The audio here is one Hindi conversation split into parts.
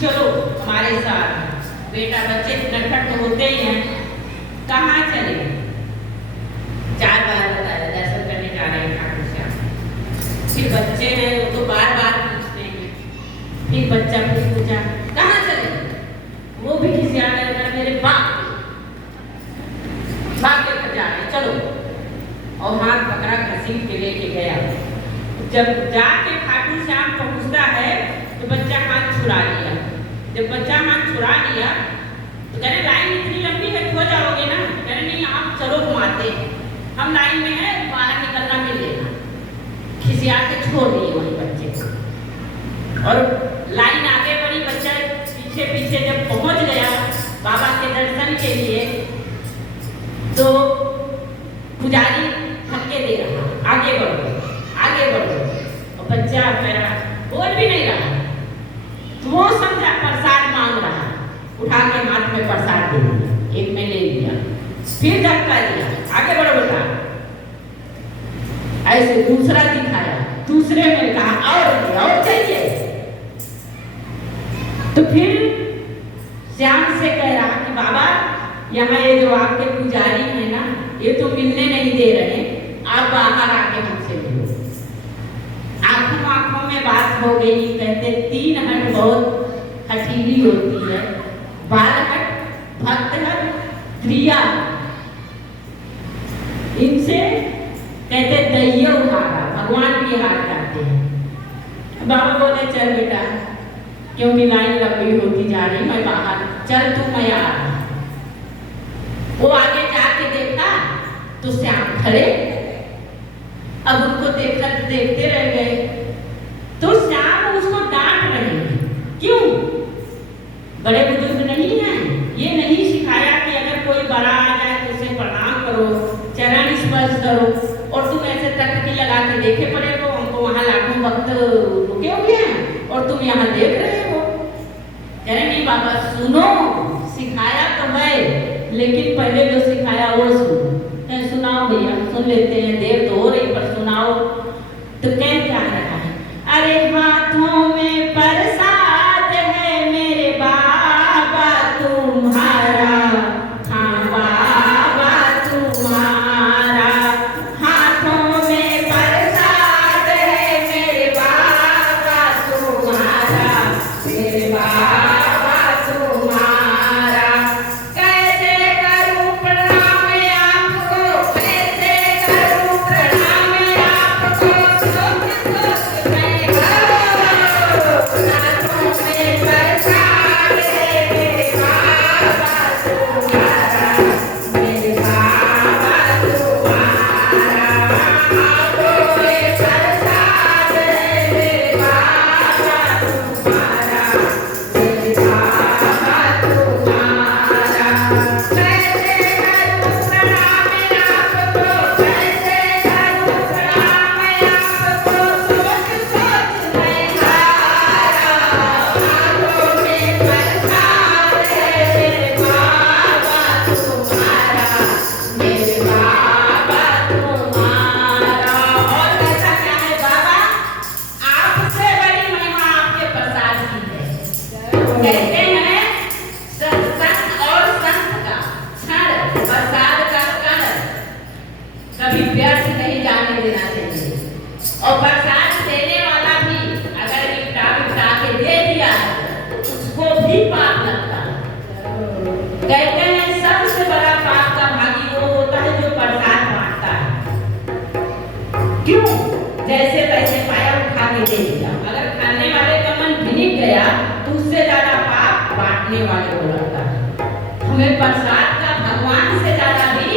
चलो हमारे साथ। बेटा बच्चे नटखट तो होते ही हैं। कहाँ चले? 4 बार बताया दर्शन करने जा रहे हैं ठाकुर श्याम। फिर बच्चे हैं वो तो बार बार पूछते हैं। फिर बच्चा फिर पूछा कहाँ चले? वो भी किसी आने लगा मेरे बाप लेकर जा रहे चलो। और हाथ पकड़ा घसीट के लेके गया। जब जाके ठाकुर श्याम पहुँचता है तो बच्चा हाथ छुड़ा लिया। जब बच्चा हाथ छुड़ा लिया तो कह रहे लाइन इतनी लंबी है खो जाओगे ना। कह रहे नहीं आप चलो घुमाते हम लाइन में है बाहर निकलना मिलेगा। खिसिया के छोड़ दिए वही बच्चे को और लाइन आगे बढ़ी। बच्चा पीछे पीछे जब पहुंच गया बाबा के दर्शन के लिए तो पुजारी धक्के दे रहा आगे बढ़ो आगे बढ़ो। और बच्चा मेरा बोल भी नहीं रहा। तो वो समझा प्रसाद मांग रहा। उठा के हाथ में प्रसाद दे दिया। एक में ले लिया फिर धक्का दिया आगे बढ़ो बेटा। ऐसे दूसरा दिखाया दूसरे में कहा और चाहिए। तो फिर श्याम से कह रहा कि बाबा यहाँ ये जो आपके पुजारी है ना ये तो मिलने नहीं दे रहे। आप बाहर आके हमसे मिलो। आंखों आंखों में बात हो गई। कहते 3 हट बहुत हठीली होती है। बालहट भक्तहट क्रिया। इनसे कहते दैया उहारा भगवान भी हार जाते हैं। बाबा बोले चल बेटा क्योंकि लाइन लंबी होती जा रही मैं बाहर चल तू मैं आ रहा। वो आगे जाके देखा तो श्याम खड़े। अब उनको देखते रह गए तो श्याम उसको डांट रहे हैं। क्यों? बड़े बुजुर्ग नहीं हैं। ये नहीं सिखाया कि अगर कोई बड़ा आ जाए तो उसे प्रणाम करो चरण स्पर्श करो। और तुम ऐसे टकटकी लगा के देखे पड़े हो। हमको वहां लाखों भक्त रुके हुए हैं और तुम यहाँ देख रहे हो। कह रहे नहीं बाबा सुनो सिखाया तो है लेकिन पहले जो सिखाया वो सुनो। सुनाओ भैया सुन लेते हैं। देर तो हो रही पर सुनाओ। तो कह क्या रहा है? अरे हाथों में प्रसाद है मेरे बाबा तुम्हारा। हाँ बाबा तुम्हारा हाथों में प्रसाद है मेरे बाबा तुम्हारा। मेरे बाबा तुम्हारा कैसे करूं प्रणाम आपको कैसे करूं प्रणाम आपको। सोच सोच मैं हाथों में प्रसाद है मेरे बाबा तुम्हारा। मेरे बाबा तुम्हारा हाथों में प्रसाद है मेरे बाबा तुम्हारा। मेरे बाबा तुम्हारा कैसे करूं प्रणाम आपको कैसे करूं प्रणाम आपको। सोच सोच मैं हारा हाथों में प्रसाद है मेरे बाबा तुम्हारा। मेरे बाबा तुम्हारा। और कैसा क्या है बाबा आपसे बड़ी महिमा आपके प्रसाद की है। कहते हैं सत्संग और संत का क्षण प्रसाद का कण कभी व्यर्थ नहीं जाने देना चाहिए। और प्रसाद देने वाला भी अगर निपटा के दे दिया उसको भी पाप लगता है। कहते हैं सबसे बड़ा पाप का भागी वो होता है जो प्रसाद बांटता है। क्यों? जैसे तैसे पाया उठा के दे दिया। अगर खाने वाले का मन भिनिक गया तो उससे ज्यादा पाप बांटने वाले को लगता है। हमें प्रसाद का भगवान से ज्यादा भी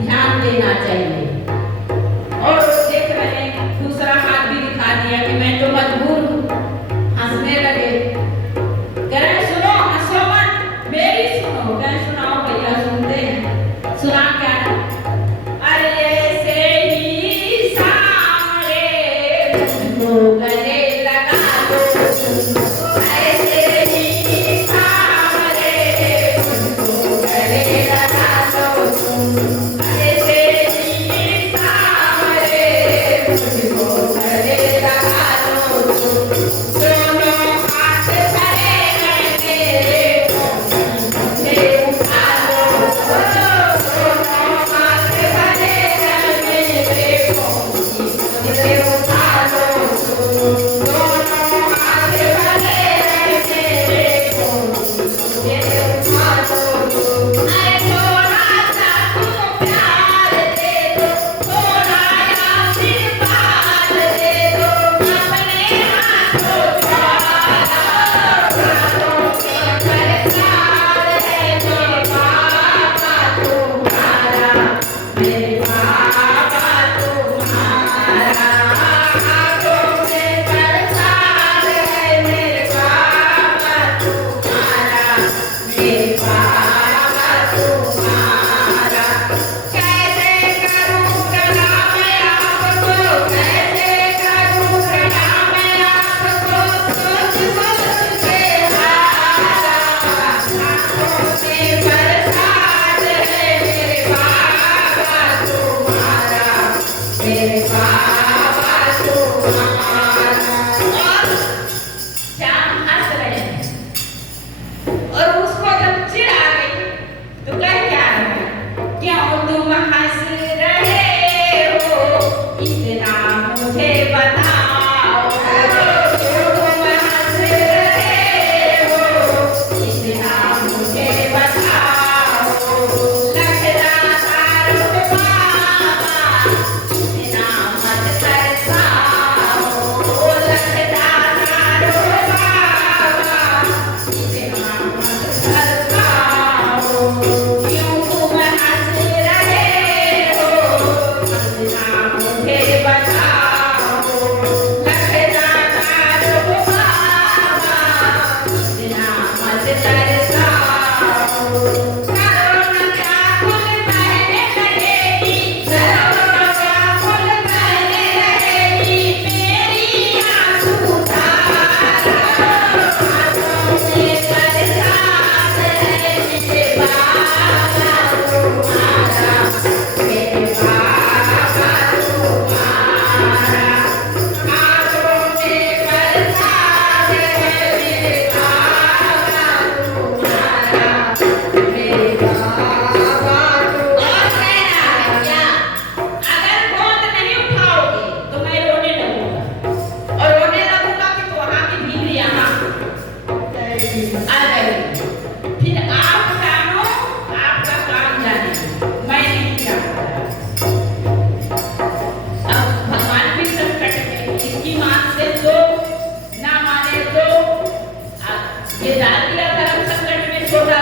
ध्यान देना चाहिए। और देख रहे हैं दूसरा हाथ भी दिखा दिया कि मैं तो मजबूर हूँ। हंसने लगे। कह रहे सुनो हंसो मत मेरी सुनो। कह सुनाओ भैया सुनते हैं। सुना क्या है? अरे ऐसे ही सामने मुझको गले लगा लो। ऐसे ही सामने मुझको गले लगा लो। ऐसे ही सामने मुझको गले लगा लो। दोनों हाथ आ गई। फिर आप जानो, आपका काम जाने, मैं नहीं जानता। अब भगवान भी संकट में, इसकी मान से तो ना माने तो ये डाल दिया धर्म संकट में, छोटा